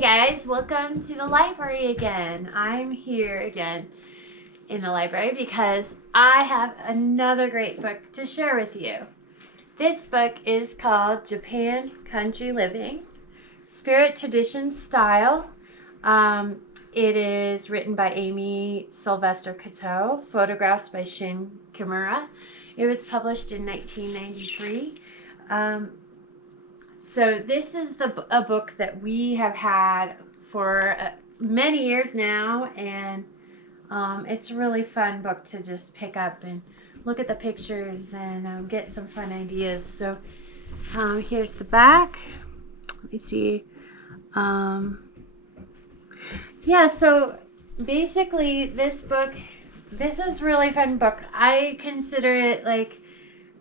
Hey guys, welcome to the library again. I'm here again in the library because I have another great book to share with you. This book is called Japan Country Living, Spirit Tradition Style. It is written by Sylvester Katoh, photographs by Shin, Kimura. It was published in 1993. So this is a book that we have had for many years now, and it's a really fun book to just pick up and look at the pictures and get some fun ideas. So here's the back. Let me see. Yeah, so basically this is a really fun book. I consider it like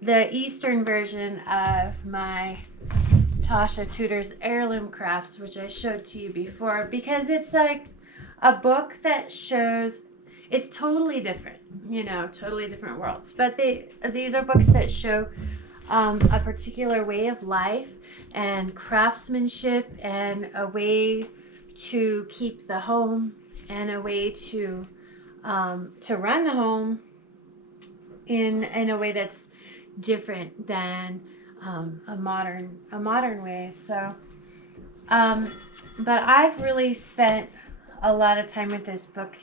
the Eastern version of my Tasha Tudor's Heirloom Crafts, which I showed to you before, because it's like a book that shows, it's totally different, totally different worlds. But these are books that show a particular way of life and craftsmanship and a way to keep the home and a way to run the home in a way that's different than a modern way. So but I've really spent a lot of time with this book.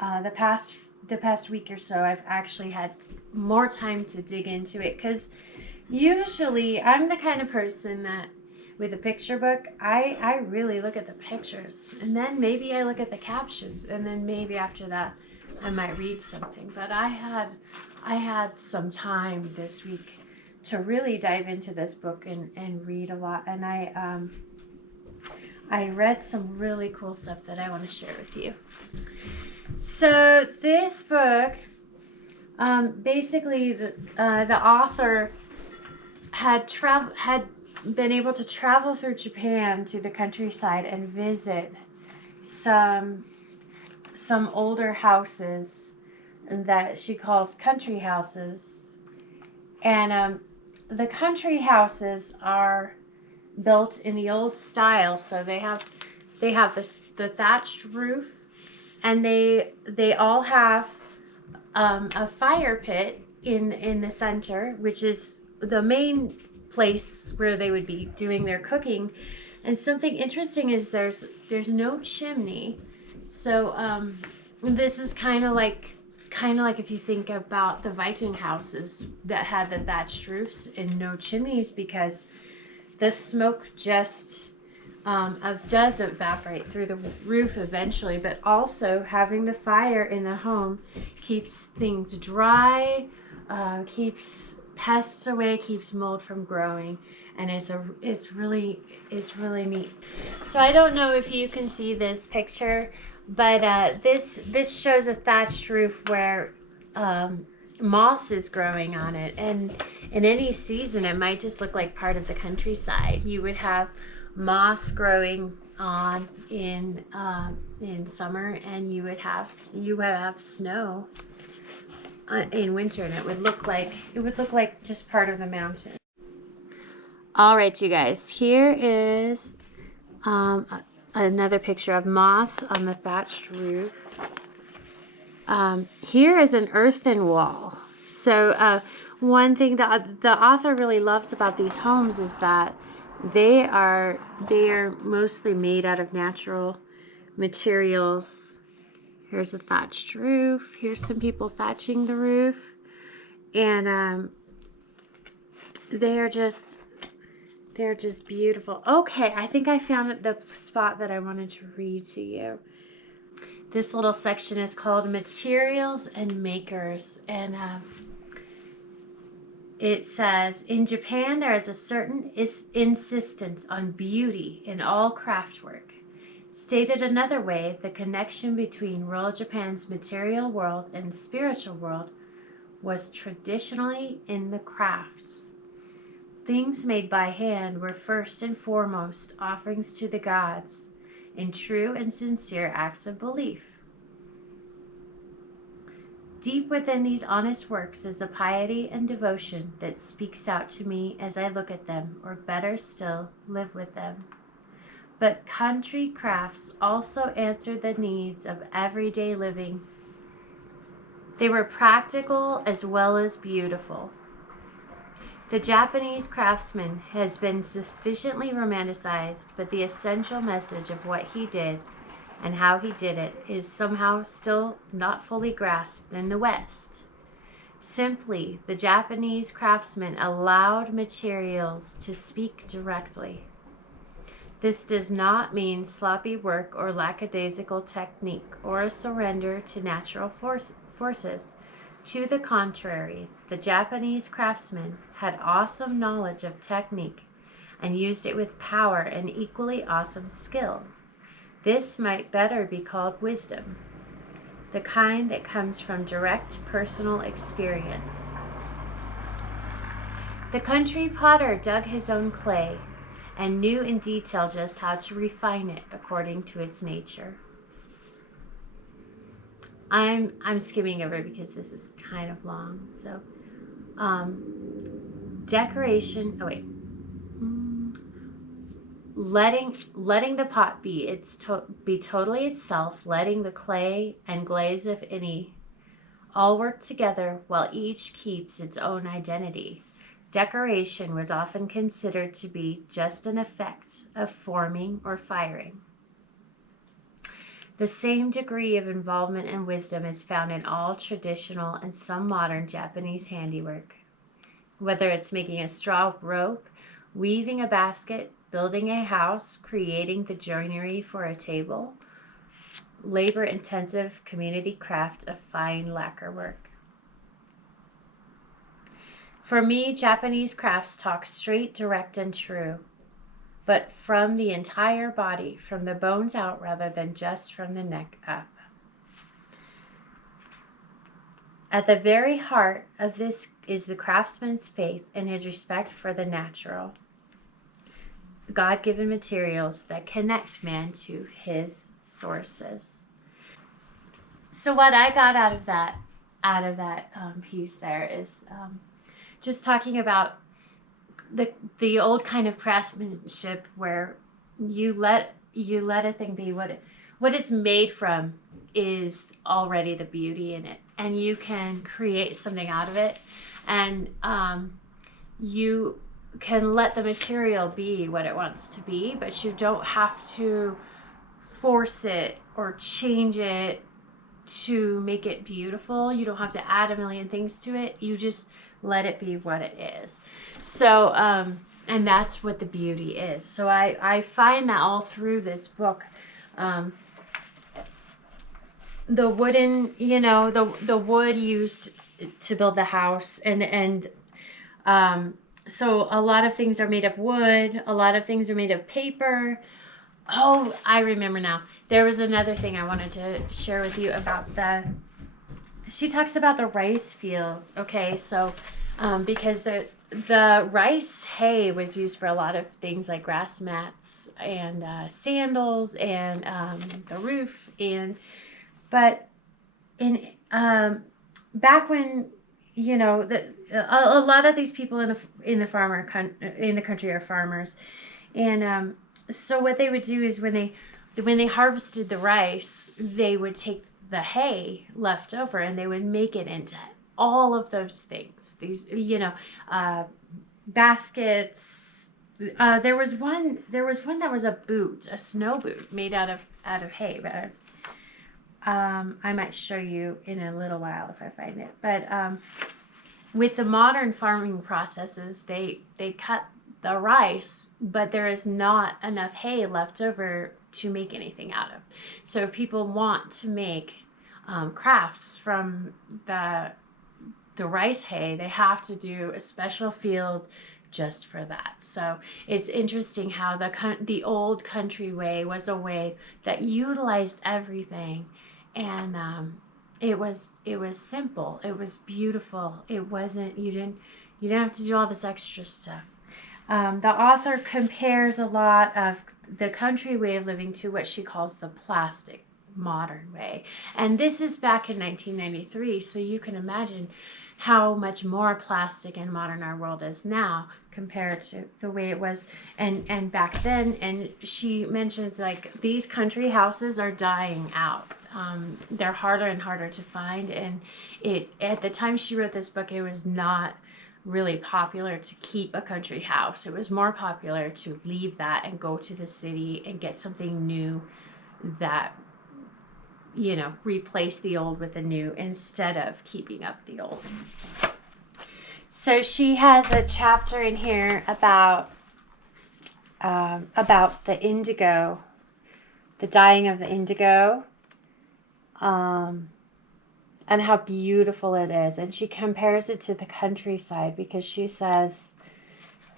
The past week or so, I've actually had more time to dig into it, because usually I'm the kind of person that with a picture book, I really look at the pictures, and then maybe I look at the captions, and then maybe after that I might read something. But I had some time this week to really dive into this book and read a lot, and I read some really cool stuff that I want to share with you. So this book, basically the author had been able to travel through Japan to the countryside and visit some older houses that she calls country houses. And the country houses are built in the old style, so they have the thatched roof, and they all have a fire pit in the center, which is the main place where they would be doing their cooking. And something interesting is there's no chimney. So this is kind of like if you think about the Viking houses that had the thatched roofs and no chimneys, because the smoke just does evaporate through the roof eventually, but also having the fire in the home keeps things dry, keeps pests away, keeps mold from growing, and it's really neat. So I don't know if you can see this picture, but this shows a thatched roof where moss is growing on it, and in any season it might just look like part of the countryside. You would have moss growing on in summer, and you would have snow in winter, and it would look like just part of the mountain. All right, you guys, here is another picture of moss on the thatched roof. Here is an earthen wall. So one thing that the author really loves about these homes is that they are mostly made out of natural materials. Here's a thatched roof. Here's some people thatching the roof, and they're just beautiful. Okay, I think I found the spot that I wanted to read to you. This little section is called Materials and Makers, and it says, in Japan there is a certain insistence on beauty in all craftwork. Stated another way, the connection between rural Japan's material world and spiritual world was traditionally in the crafts. Things made by hand were first and foremost offerings to the gods, in true and sincere acts of belief. Deep within these honest works is a piety and devotion that speaks out to me as I look at them, or better still, live with them. But country crafts also answered the needs of everyday living. They were practical as well as beautiful. The Japanese craftsman has been sufficiently romanticized, but the essential message of what he did and how he did it is somehow still not fully grasped in the West. Simply, the Japanese craftsman allowed materials to speak directly. This does not mean sloppy work or lackadaisical technique or a surrender to natural forces. To the contrary, the Japanese craftsman had awesome knowledge of technique and used it with power and equally awesome skill. This might better be called wisdom, the kind that comes from direct personal experience. The country potter dug his own clay and knew in detail just how to refine it according to its nature. I'm skimming over because this is kind of long. So, decoration. Oh wait, letting the pot be be totally itself, letting the clay and glaze, if any, all work together while each keeps its own identity. Decoration was often considered to be just an effect of forming or firing. The same degree of involvement and wisdom is found in all traditional and some modern Japanese handiwork. Whether it's making a straw rope, weaving a basket, building a house, creating the joinery for a table, labor-intensive community craft of fine lacquer work. For me, Japanese crafts talk straight, direct, and true, but from the entire body, from the bones out rather than just from the neck up. At the very heart of this is the craftsman's faith and his respect for the natural, God-given materials that connect man to his sources. So what I got out of that piece there is just talking about the old kind of craftsmanship where you let a thing be what it's made from is already the beauty in it, and you can create something out of it, and you can let the material be what it wants to be, but you don't have to force it or change it to make it beautiful. You don't have to add a million things to it. You just let it be what it is. So, and that's what the beauty is. So I find that all through this book. The wooden, the wood used to build the house, and so a lot of things are made of wood. A lot of things are made of paper. Oh, I remember now. There was another thing I wanted to share with you about she talks about the rice fields. Okay, so because the rice hay was used for a lot of things like grass mats and sandals and the roof, but in back when a lot of these people in the country are farmers, and so what they would do is when they harvested the rice, they would take the hay left over and they would make it into all of those things. These, baskets. There was one that was a boot, a snow boot made out of hay. But I might show you in a little while if I find it. But with the modern farming processes, they cut the rice, but there is not enough hay left over to make anything out of. So if people want to make crafts from the rice hay, they have to do a special field just for that. So it's interesting how the old country way was a way that utilized everything, and it was simple, it was beautiful. It wasn't, you didn't have to do all this extra stuff. The author compares a lot of the country way of living to what she calls the plastic modern way. And this is back in 1993, so you can imagine how much more plastic and modern our world is now compared to the way it was and back then. And she mentions like these country houses are dying out. They're harder and harder to find, and at the time she wrote this book, it was not really popular to keep a country house. It was more popular to leave that and go to the city and get something new that, you know, replace the old with the new instead of keeping up the old. So she has a chapter in here about the indigo, the dyeing of the indigo, and how beautiful it is. And she compares it to the countryside because she says,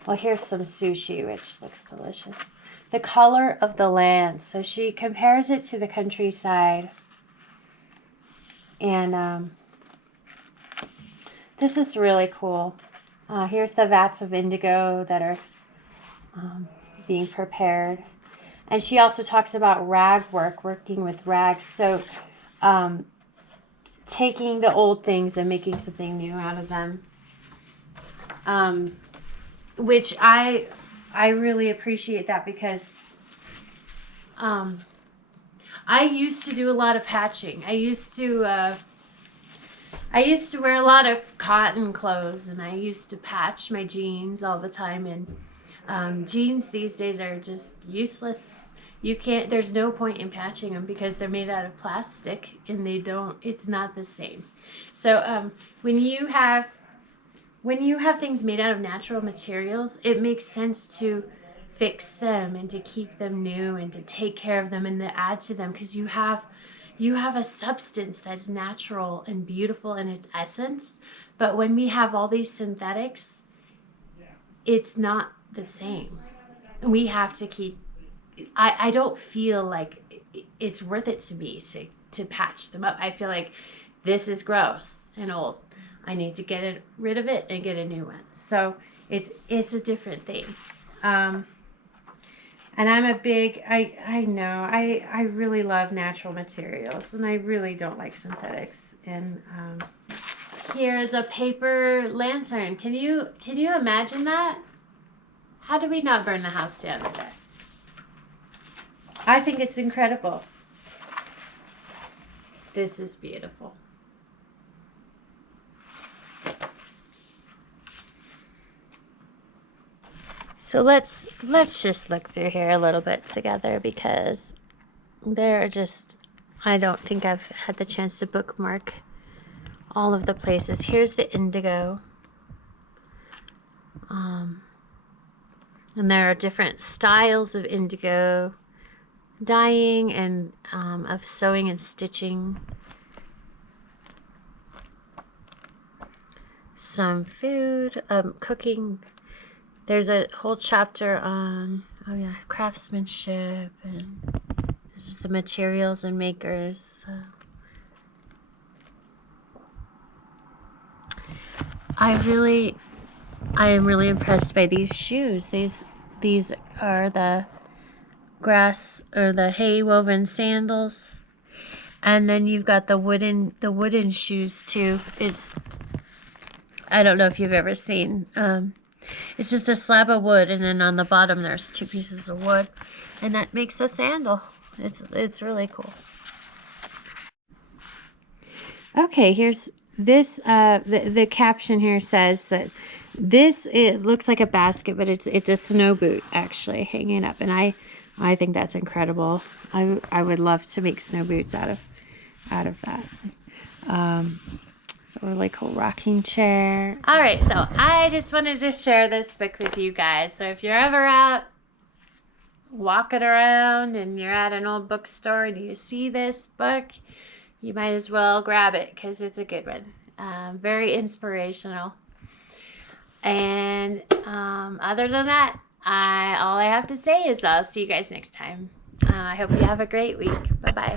well, here's some sushi, which looks delicious. The color of the land. So she compares it to the countryside. And this is really cool. Here's the vats of indigo that are being prepared. And she also talks about rag work, working with rags. So taking the old things and making something new out of them. Which I really appreciate that because I used to do a lot of patching. I used to wear a lot of cotton clothes, and I used to patch my jeans all the time. And jeans these days are just useless. You can't. There's no point in patching them because they're made out of plastic, and they don't. It's not the same. So when you have things made out of natural materials, it makes sense to fix them and to keep them new and to take care of them and to add to them, because you have a substance that's natural and beautiful in its essence. But when we have all these synthetics, it's not the same. We have to keep. I don't feel like it's worth it to me to patch them up. I feel like this is gross and old. I need to get rid of it and get a new one. So it's a different thing. And I'm a big, I know, I really love natural materials, and I really don't like synthetics. And here is a paper lantern. Can you imagine that? How do we not burn the house down with that? I think it's incredible. This is beautiful. So let's just look through here a little bit together, because there are just, I don't think I've had the chance to bookmark all of the places. Here's the indigo. And there are different styles of indigo dyeing and of sewing and stitching. Some food, cooking. There's a whole chapter on, craftsmanship, and this is the materials and makers. I am really impressed by these shoes. These are the grass or the hay woven sandals, and then you've got the wooden shoes too. I don't know if you've ever seen. It's just a slab of wood, and then on the bottom there's 2 pieces of wood, and that makes a sandal. It's really cool. Okay, here's this. The caption here says that it looks like a basket, but it's a snow boot actually hanging up, and I think that's incredible. I would love to make snow boots out of that. It's a really cool rocking chair. All right, so I just wanted to share this book with you guys. So if you're ever out walking around and you're at an old bookstore and you see this book, you might as well grab it because it's a good one. Very inspirational. And other than that, all I have to say is I'll see you guys next time. I hope you have a great week. Bye-bye.